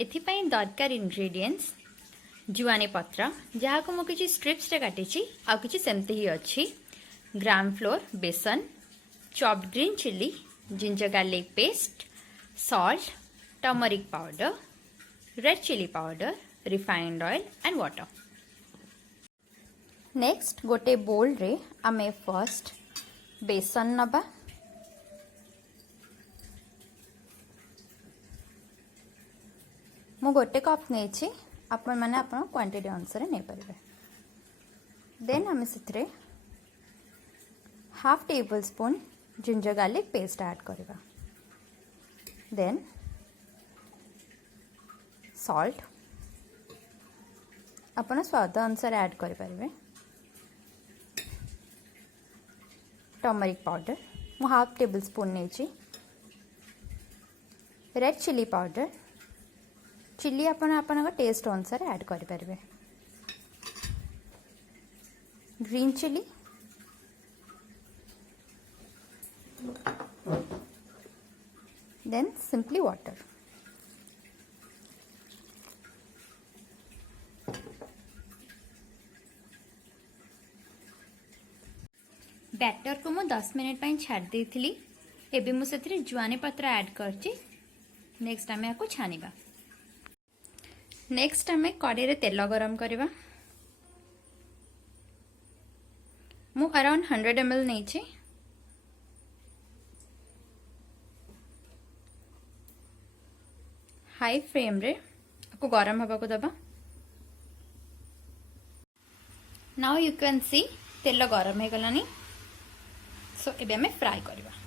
एथिपाई दरकार इंग्रेडिएंट्स जुआनी पत्र जहाँ को मुझे स्ट्रिप्स काटी आ कि सेमती ही अच्छी gram flour besan chopped green chilli ginger garlic paste salt turmeric powder red chilli powder refined oil and water. Next गोटे बोल रे आमे फर्स्ट बेसन नबा मु गोटे कप नहीं आपण मैंने आपण क्वांटिटी अनुसार नहीं पारे। देन आम से half tablespoon ginger garlic paste add करवा। देन सॉल्ट आपण स्वाद अनुसार ऐड करें। टर्मरिक पाउडर मु हाफ टेबल स्पून नहीं। रेड चिली पाउडर चिली आपण टेस्ट अनुसार ऐड करें। Green chilli then simply water. Batter को मु 10 मिनट पर छाड़ देथिली। एबे मु सेथिरे जुआनी पत्र ऐड करछि। नेक्स्ट आमे आको छानिबा। नेक्स्ट आमे कढ़ाई रे तेल गरम करबा। मु अराउंड 100 ml नहीं छी। हाई फ्लेम रे आपको गरम हवा को दबा। नाउ यू कैन सी तेल गरम है गलानी। सो एबे हमें फ्राई करबा।